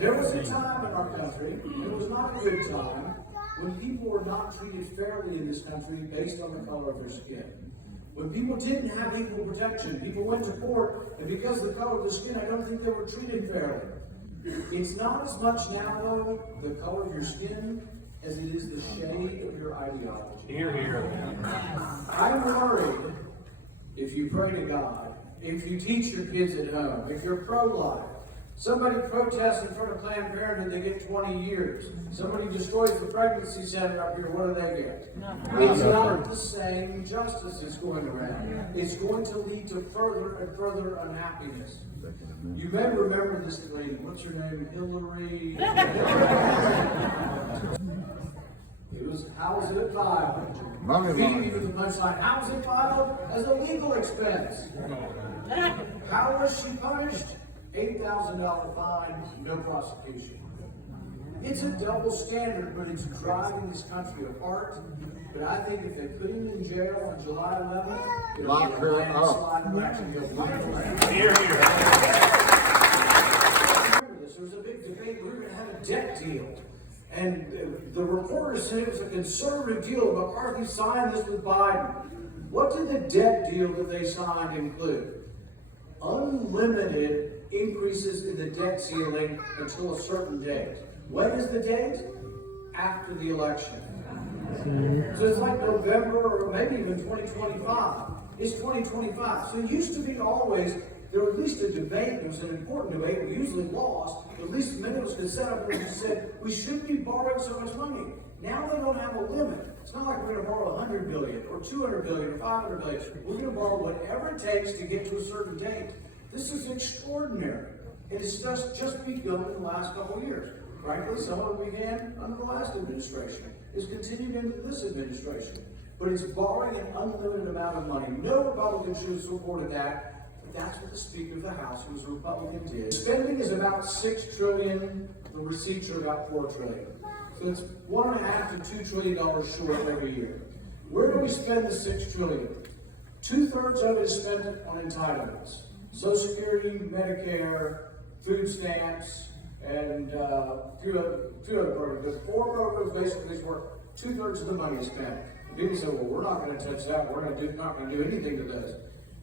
There was a time in our country, and it was not a good time, when people were not treated fairly in this country based on the color of their skin. When people didn't have equal protection, people went to court, and because of the color of their skin, I don't think they were treated fairly. It's not as much now, though, the color of your skin, as it is the shade of your ideology. Hear, hear. I'm worried if you pray to God, if you teach your kids at home, if you're pro-life, somebody protests in front of Planned Parenthood, they get 20 years. Somebody destroys the pregnancy center up here, what do they get? It's not the same justice that's going around. It's going to lead to further and further unhappiness. You may remember this lady. What's her name? Hillary. It was, how was it filed? Feeding with the punchline. How was it filed? As a legal expense. How was she punished? $8,000 fine, no prosecution. It's a double standard, but it's driving this country apart. But I think if they put him in jail on July 11th, it'll be a landslide election. Hear, hear. Remember this, there was a big debate. We were going to have a debt deal. And the reporter said it was a conservative deal. McCarthy signed this with Biden. What did the debt deal that they signed include? Unlimited increases in the debt ceiling until a certain date. When is the date? After the election. So it's like November or maybe even 2025. It's 2025. So it used to be always, there was at least a debate. It was an important debate. We usually lost. At least many of us could set up and said, we shouldn't be borrowing so much money. Now they don't have a limit. It's not like we're going to borrow $100 billion or $200 billion or $500 billion. We're going to borrow whatever it takes to get to a certain date. This is extraordinary. It has just begun in the last couple of years. Frankly, some of it began under the last administration. It's continued into this administration. But it's borrowing an unlimited amount of money. No Republican should have supported that. But that's what the Speaker of the House, who was a Republican, did. Spending is about $6 trillion. The receipts are about $4 trillion. So it's $1.5 to $2 trillion short every year. Where do we spend the $6 trillion? 2/3 of it is spent on entitlements. Social Security, Medicare, food stamps, and two other programs. The 4 programs basically is where 2/3 of the money is spent. And people say, well, we're not going to touch that. We're not going to do anything to those.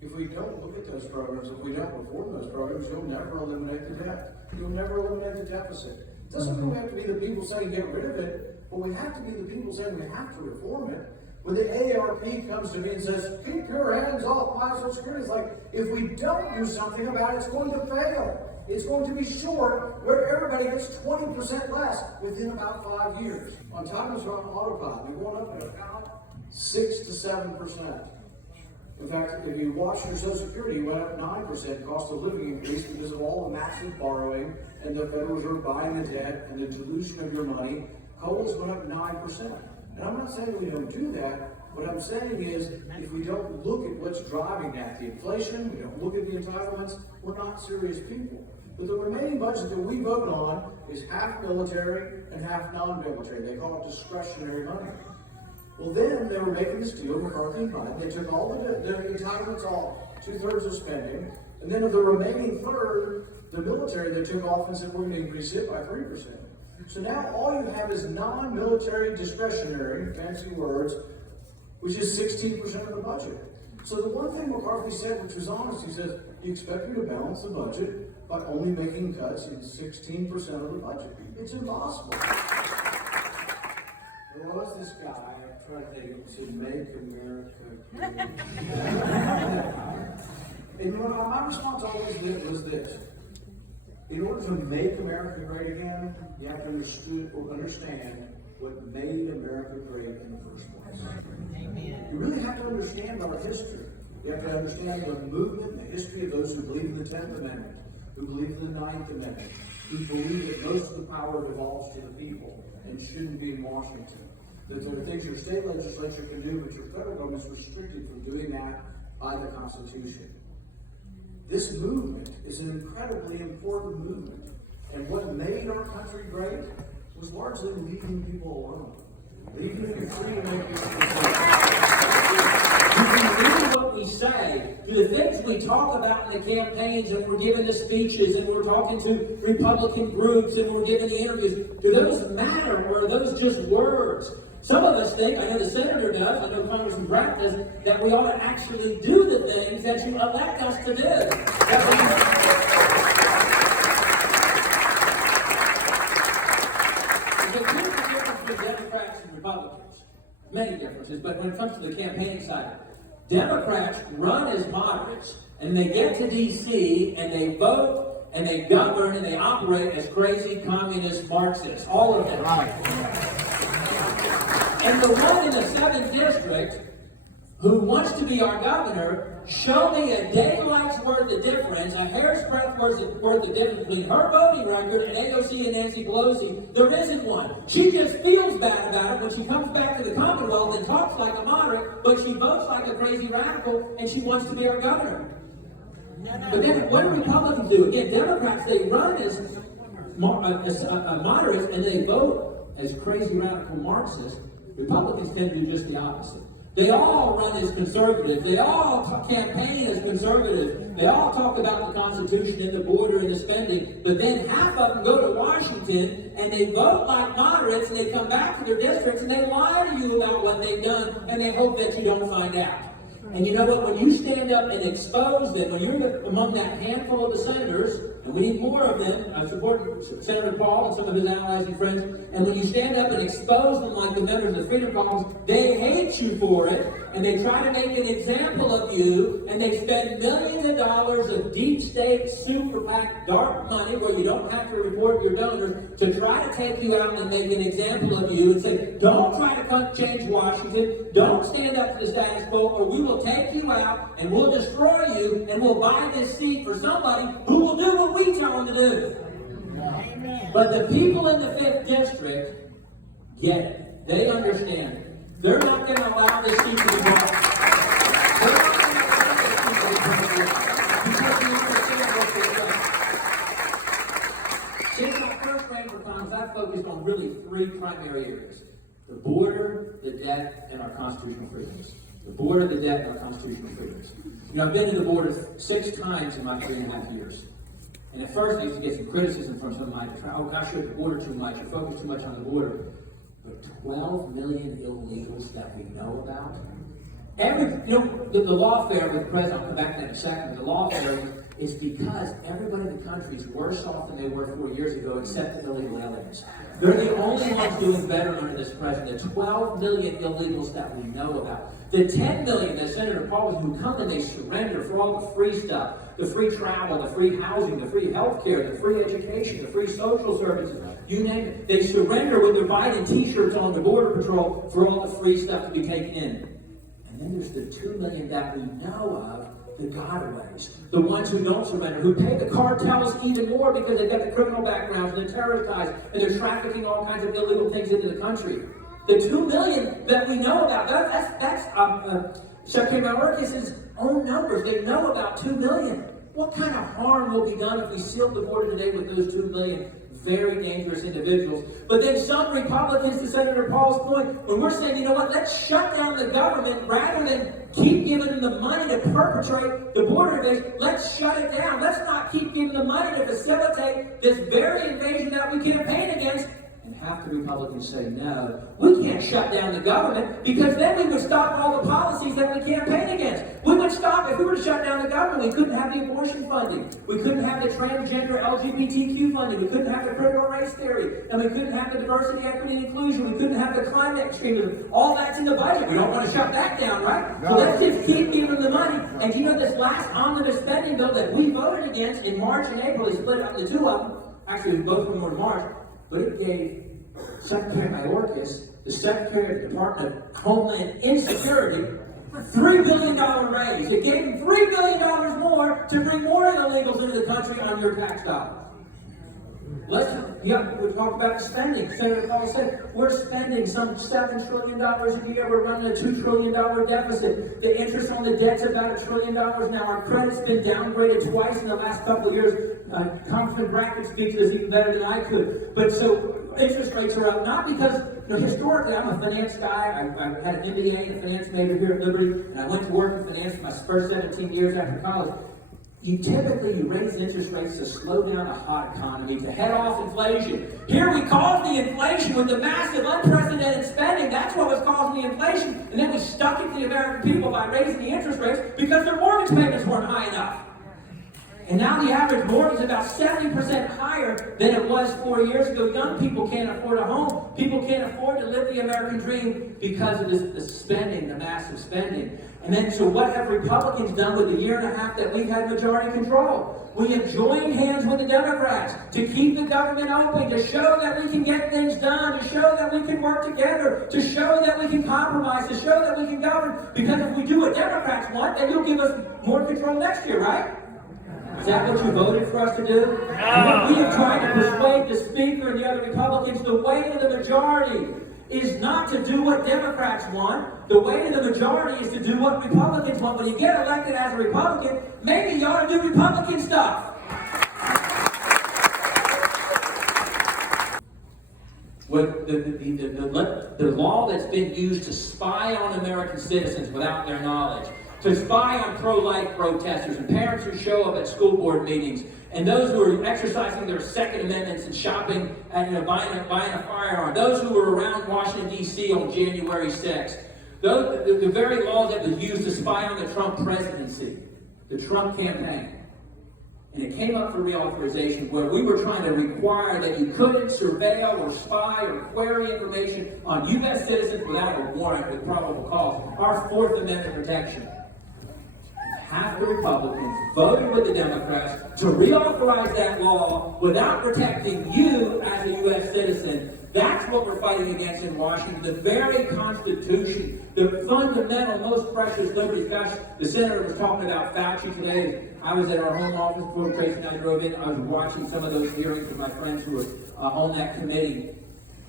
If we don't look at those programs, if we don't reform those programs, you'll never eliminate the debt. You'll never eliminate the deficit. It doesn't mean we have to be the people saying get rid of it, but we have to be the people saying we have to reform it. When the AARP comes to me and says, keep your hands off my Social Security, it's like, if we don't do something about it, it's going to fail. It's going to be short, where everybody gets 20% less within about 5 years. Entitlements are on autopilot. They're going up at about 6 to 7%. In fact, if you watch your Social Security, it went up 9%, cost of living increase because of all the massive borrowing and the Federal Reserve buying the debt and the dilution of your money. COLAs went up 9%. And I'm not saying that we don't do that. What I'm saying is, if we don't look at what's driving that, the inflation, we don't look at the entitlements, we're not serious people. But the remaining budget that we vote on is half military and half non-military. They call it discretionary money. Well, then they were making this deal, McCarthy and Biden. They took all the entitlements off, 2/3 of spending, and then of the remaining third, the military, they took off and said, we're going to increase it by 3%. So now all you have is non-military discretionary, fancy words, which is 16% of the budget. So the one thing McCarthy said, which was honest, he says, you expect me to balance the budget by only making cuts in 16% of the budget. It's impossible. There was this guy, I'm trying to think, it said, Make America Great. And you know, my response always was this. In order to make America great again, you have to understand what made America great in the first place. Amen. You really have to understand our history. You have to understand the movement, the history of those who believe in the 10th Amendment, who believe in the 9th Amendment, who believe that most of the power devolves to the people and shouldn't be in Washington. That there are things your state legislature can do, but your federal government is restricted from doing that by the Constitution. This movement is an incredibly important movement. And what made our country great was largely leaving people alone. Leaving them free to make decisions. You can do what we say? Do the things we talk about in the campaigns and we're giving the speeches and we're talking to Republican groups and we're giving the interviews, do those matter or are those just words? Some of us think, I know the senator does, I know Congressman Brat does, that we ought to actually do the things that you elect us to do. Democrats and Republicans, many differences, but when it comes to the campaigning side, Democrats run as moderates, and they get to D.C., and they vote, and they govern, and they operate as crazy communist Marxists, all of them. Right. And the one in the 7th District, who wants to be our governor, show me a daylight's worth of difference, a hair's breadth worth of difference between her voting record and AOC and Nancy Pelosi. There isn't one. She just feels bad about it when she comes back to the Commonwealth and talks like a moderate, but she votes like a crazy radical, and she wants to be our governor. But then what do Republicans do? Again, Democrats, they run as moderates, and they vote as crazy radical Marxists. Republicans tend to do just the opposite. They all run as conservative. They all campaign as conservative. They all talk about the Constitution and the border and the spending. But then half of them go to Washington and they vote like moderates and they come back to their districts and they lie to you about what they've done and they hope that you don't find out. And you know what? When you stand up and expose them, when you're among that handful of the senators, and we need more of them, I support Senator Paul and some of his allies and friends, and when you stand up and expose them like the members of the Freedom Caucus, they hate you for it, and they try to make an example of you, and they spend millions of dollars of deep state, super PAC, dark money, where you don't have to report your donors, to try to take you out and make an example of you, and say, don't try to change Washington, don't stand up to the status quo, or we will take you out, and we'll destroy you, and we'll buy this seat for somebody who will do what we tell them to do. Amen. But the people in the 5th District get it. They understand it. They're not going to allow this seat to be bought. They're not going to allow this seat to be bought because we understand what they're doing. Since I first ran for Congress, I've focused on really 3 primary areas: the border, the debt, and our constitutional freedoms. The border, the debt, and our constitutional freedoms. You know, I've been to the border 6 times in my 3.5 years. And at first I used to get some criticism from some of my friends. Oh gosh, you're at the border too much, you focus too much on the border. But 12 million illegals that we know about. The lawfare with the president, I'll come back to that in a second, the lawfare is because everybody in the country is worse off than they were 4 years ago, except the illegal aliens. They're the only ones doing better under this president. The 12 million illegals that we know about. The 10 million that Senator Paul was who come and they surrender for all the free stuff, the free travel, the free housing, the free health care, the free education, the free social services, you name it. They surrender with their Biden t-shirts on the Border Patrol for all the free stuff to be taken in. And then there's the 2 million that we know of, the gotaways, the ones who don't surrender, who pay the cartels even more because they've got the criminal backgrounds and they're terrorist ties and they're trafficking all kinds of illegal things into the country. The 2 million that we know about, that's Secretary Mayorkas' own numbers. They know about 2 million. What kind of harm will be done if we sealed the border today with those 2 million very dangerous individuals? But then some Republicans, to Senator Paul's point, when we're saying, you know what, let's shut down the government rather than keep giving them the money to perpetrate the border invasion, let's shut it down. Let's not keep giving them money to facilitate this very invasion that we campaign against. And half the Republicans say, no, we can't shut down the government because then we would stop all the policies that we campaign against. We would stop, if we were to shut down the government, we couldn't have the abortion funding. We couldn't have the transgender LGBTQ funding. We couldn't have the critical race theory. And we couldn't have the diversity, equity, and inclusion. We couldn't have the climate extremism. All that's in the budget. We don't want to shut that down, right? No. So let's just keep giving them the money. And you know this last omnibus spending bill that we voted against in March and April, they split up into 2 of them. Actually, both of them were in March. But it gave Secretary Mayorkas, the Secretary of the Department of Homeland Insecurity, a $3 billion raise. It gave him $3 billion more to bring more illegals into the country on your tax dollars. We talked about the spending. Senator Paul said, we're spending some $7 trillion a year. We're running a $2 trillion deficit. The interest on the debt's about $1 trillion now. Our credit's been downgraded twice in the last couple of years. Congressman Brat could speak to this even better than I could. But so interest rates are up, not because, historically, I'm a finance guy. I had an MBA and a finance major here at Liberty, and I went to work in finance for my first 17 years after college. You raise interest rates to slow down a hot economy, to head off inflation. Here we caused the inflation with the massive, unprecedented spending. That's what was causing the inflation. And then we stuck it to the American people by raising the interest rates because their mortgage payments weren't high enough. And now the average mortgage is about 70% higher than it was 4 years ago. Young people can't afford a home. People can't afford to live the American dream because of the spending, the massive spending. And then, so what have Republicans done with the year and a half that we've had majority control? We have joined hands with the Democrats to keep the government open, to show that we can get things done, to show that we can work together, to show that we can compromise, to show that we can govern. Because if we do what Democrats want, then you'll give us more control next year, right? Is that what you voted for us to do? No. We have tried to persuade the Speaker and the other Republicans the way to the majority is not to do what Democrats want. The way to the majority is to do what Republicans want. When you get elected as a Republican, maybe you ought to do Republican stuff. What the law that's been used to spy on American citizens without their knowledge, to spy on pro-life protesters and parents who show up at school board meetings, and those who are exercising their Second Amendments and shopping and buying a firearm, those who were around Washington, D.C. on January 6th, the very law that was used to spy on the Trump presidency, the Trump campaign. And it came up for reauthorization where we were trying to require that you couldn't surveil or spy or query information on U.S. citizens without a warrant with probable cause, our Fourth Amendment protection. Half the Republicans voted with the Democrats to reauthorize that law without protecting you as a U.S. citizen. That's what we're fighting against in Washington. The very Constitution, the fundamental, most precious liberties. Gosh, the senator was talking about Fauci today. I was at our home office before Tracy and I drove in. I was watching some of those hearings with my friends who were on that committee,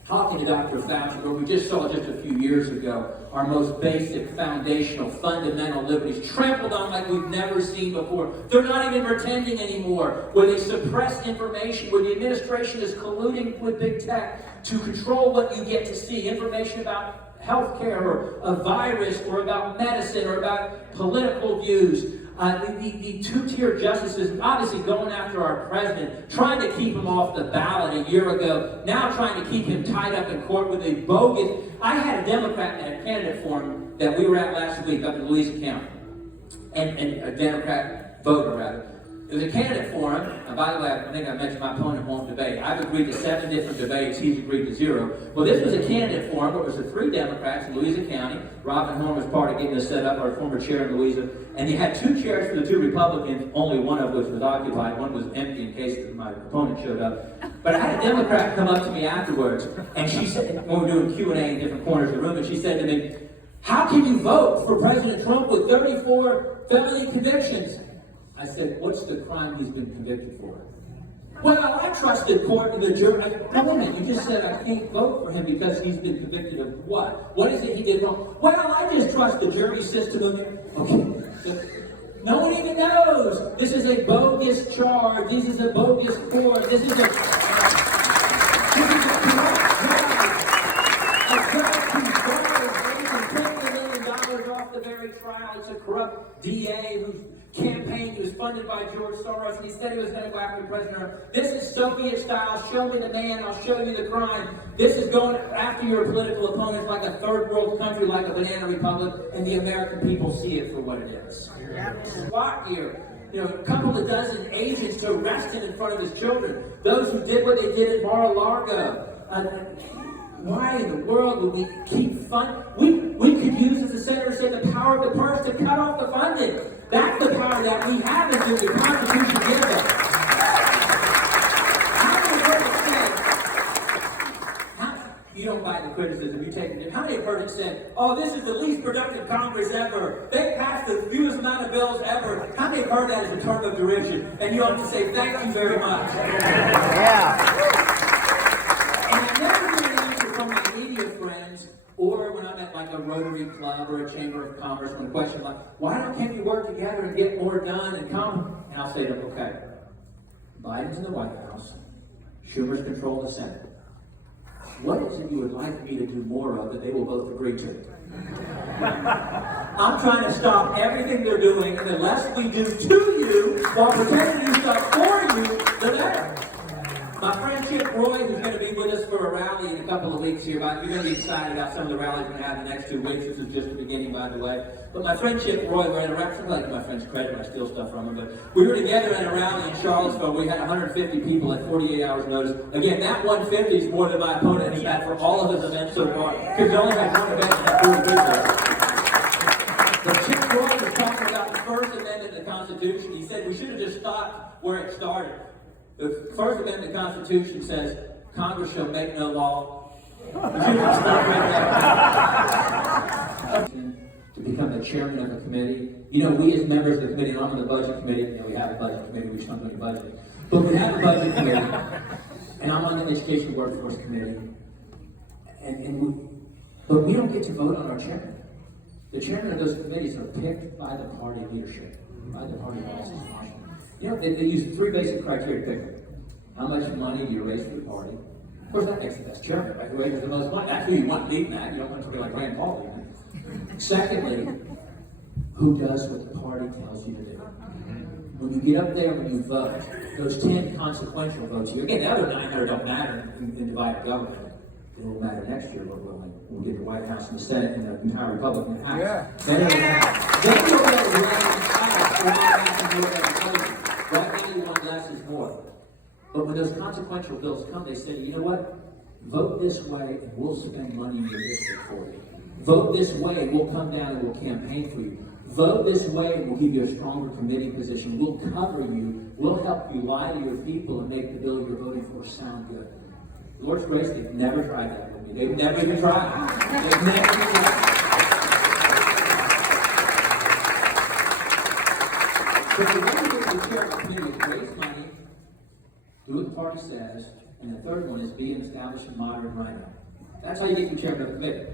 talking to Dr. Fauci, where we just saw just a few years ago our most basic, foundational, fundamental liberties trampled on like we've never seen before. They're not even pretending anymore, where they suppress information, where the administration is colluding with big tech to control what you get to see, information about healthcare or a virus or about medicine or about political views. The two-tier justices obviously going after our president, trying to keep him off the ballot a year ago, now trying to keep him tied up in court with a bogus. I had a Democrat at a candidate forum that we were at last week up in Louisa County, and a Democrat voter, rather. It was a candidate forum, and by the way, I think I mentioned my opponent won't debate. I've agreed to 7 different debates, he's agreed to 0. Well, this was a candidate forum, but it was the 3 Democrats in Louisa County. Robin Horn was part of getting this set up, our former chair in Louisa. And he had 2 chairs for the 2 Republicans, only one of which was occupied. One was empty in case my opponent showed up. But I had a Democrat come up to me afterwards, and she said, when we were doing Q&A in different corners of the room, and she said to me, "How can you vote for President Trump with 34 felony convictions?" I said, "What's the crime he's been convicted for?" "Well, I trust the court and the jury." I said, "No, wait a minute, you just said I can't vote for him because he's been convicted of what? What is it he did wrong?" "Well, I just trust the jury system." Okay. No one even knows. This is a bogus charge. This is a bogus court. This is a off the very trial. It's a corrupt DA whose campaign was funded by George Soros, and he said he was going to go after the president. This is Soviet style. Show me the man, I'll show you the crime. This is going after your political opponents like a third world country, like a banana republic, and the American people see it for what it is. SWAT here. A couple of dozen agents to arrest him in front of his children. Those who did what they did at Mar-a-Lago. Why in the world would we keep funding? We could use, as the senator said, the power of the purse to cut off the funding. That's the power that we have until the Constitution gives us. You don't buy the criticism, you take it. How many have heard it said, "Oh, this is the least productive Congress ever. They passed the fewest amount of bills ever." How many have heard that as a term of derision? And you have to say, "Thank you very much." Yeah. And I never get an answer from my media friends, or when I'm at like a Rotary Club or a Chamber of Commerce, when a question like, "Why can't we work together and get more done and come?" And I'll say to them, "Okay, Biden's in the White House, Schumer's control the Senate. what is it you would like me to do more of that they will both agree to? I'm trying to stop everything they're doing, and the less we do to you while pretending to do stuff for you, the better. My friend Chip Roy, who's going to be with us for a rally in a couple of weeks here, you're going to be excited about some of the rallies we're going to have in the next 2 weeks. This is just the beginning, by the way. But my friend Chip Roy, we're at a rally. I like my friend's credit when I steal stuff from him, but we were together at a rally in Charlottesville. We had 150 people at 48 hours notice. Again, that 150 is more than my opponent has had for all of his events so far, because he only had one event and had 40 people. But Chip Roy was talking about the First Amendment of the Constitution. He said we should have just stopped where it started. The First Amendment of the Constitution says, Congress shall make no law. We should have stopped right there. To become the chairman of a committee. You know, we as members of the committee, and I'm on the budget committee, you know, we have a budget committee, we just don't do any budget. But we have a budget committee, and I'm on the education workforce committee. But we don't get to vote on our chairman. The chairman of those committees are picked by the party leadership, by the party bosses in Washington. You know, they use 3 basic criteria to pick them. How much money do you raise for the party? Of course, that makes the best chairman, right? Who raises the most money. That's who you want leading that. You don't want somebody like Rand Paul leading that. Secondly, who does what the party tells you to do. When you get up there, when you vote, those 10 consequential votes, again, the other 900 don't matter in divided government. It will matter next year, Lord willing. We'll get the White House and the Senate and the entire Republican House. Yeah. Then you'll be able to right now, one less is more. But when those consequential bills come, they say, you know what? Vote this way and we'll spend money in your district for you. Vote this way and we'll come down and we'll campaign for you. Vote this way and we'll give you a stronger committee position. We'll cover you. We'll help you lie to your people and make the bill you're voting for sound good. Lord's grace, they've never tried that with me. They've never even tried. They've never even tried. So the way to get the chair of the committee is raise money, do what the party says, and the third one is be an established and moderate RINO. That's how you get the chair of the committee.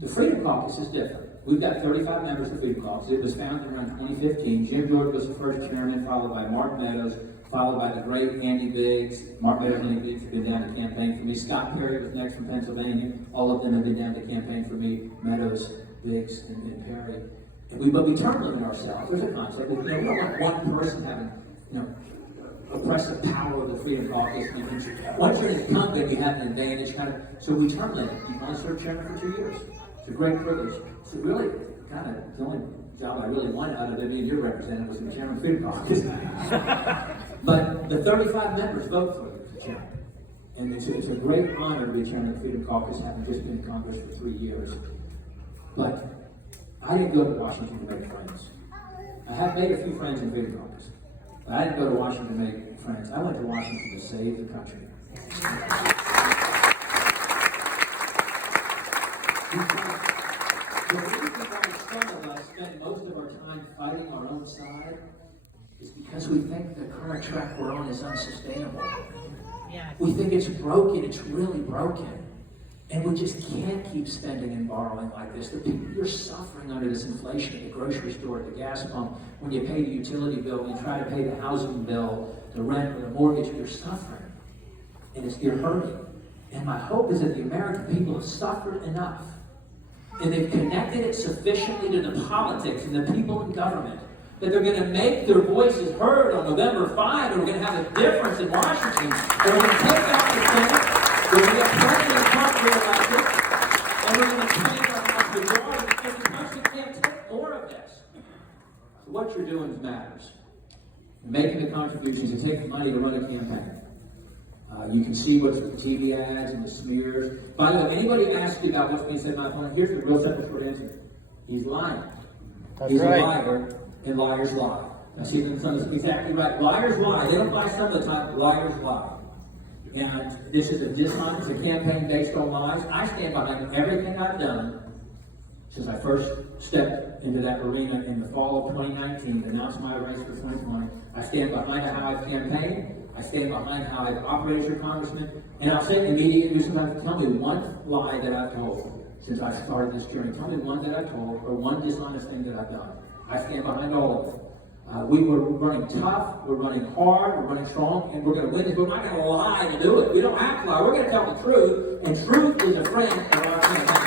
The Freedom Caucus is different. We've got 35 members of the Freedom Caucus. It was founded around 2015. Jim Jordan was the first chairman, followed by Mark Meadows, followed by the great Andy Biggs. Mark Meadows and Andy Biggs have been down to campaign for me. Scott Perry was next from Pennsylvania. All of them have been down to campaign for me. Meadows, Biggs, and Perry. But we term limit ourselves. There's a concept that we don't want one person having, oppressive power of the Freedom Caucus. Once you're an incumbent, you have an advantage, so we term limit. You can only serve chairman for 2 years. It's a great privilege. It's really the only job I really wanted out of it being your representative was the chairman of the Freedom Caucus. But the 35 members vote for you as chairman. And it's a great honor to be chairman of the Freedom Caucus, having just been in Congress for 3 years. But I didn't go to Washington to make friends. I have made a few friends in the Freedom Caucus. But I didn't go to Washington to make friends. I went to Washington to save the country. The reason why some of us spend most of our time fighting our own side is because we think the current track we're on is unsustainable. We think it's broken, it's really broken. And we just can't keep spending and borrowing like this. The people, you're suffering under this inflation at the grocery store, at the gas pump, when you pay the utility bill, when you try to pay the housing bill, the rent, or the mortgage, you're suffering. And you're hurting. And my hope is that the American people have suffered enough. And they've connected it sufficiently to the politics and the people in government that they're going to make their voices heard on November 5, and we're going to have a difference in Washington. They're going to take out the Senate, we're going to get President Trump reelected, and we're going to change our House majority because the country can't take more of this. So what you're doing matters. You're making the contributions and taking money to run a campaign. You can see what's with the TV ads and the smears. By the way, anybody asks you about what's being said by my opponent, here's the real simple short answer. He's lying. He's right. A liar, and liars lie. Now see, that's exactly right. Liars lie. They don't lie some of the time. Liars lie. And this is a dishonest, a campaign based on lies. I stand behind everything I've done since I first stepped into that arena in the fall of 2019, announced my race for 2020. I stand behind how I've campaigned. I stand behind how I've operated as your congressman. And I'll say in the media interviews sometimes, tell me one lie that I've told since I started this journey. Tell me one that I've told or one dishonest thing that I've done. I stand behind all of them. We were running tough, we're running hard, we're running strong, and we're going to win this. We're not going to lie to do it. We don't have to lie. We're going to tell the truth, and truth is a friend of our campaign.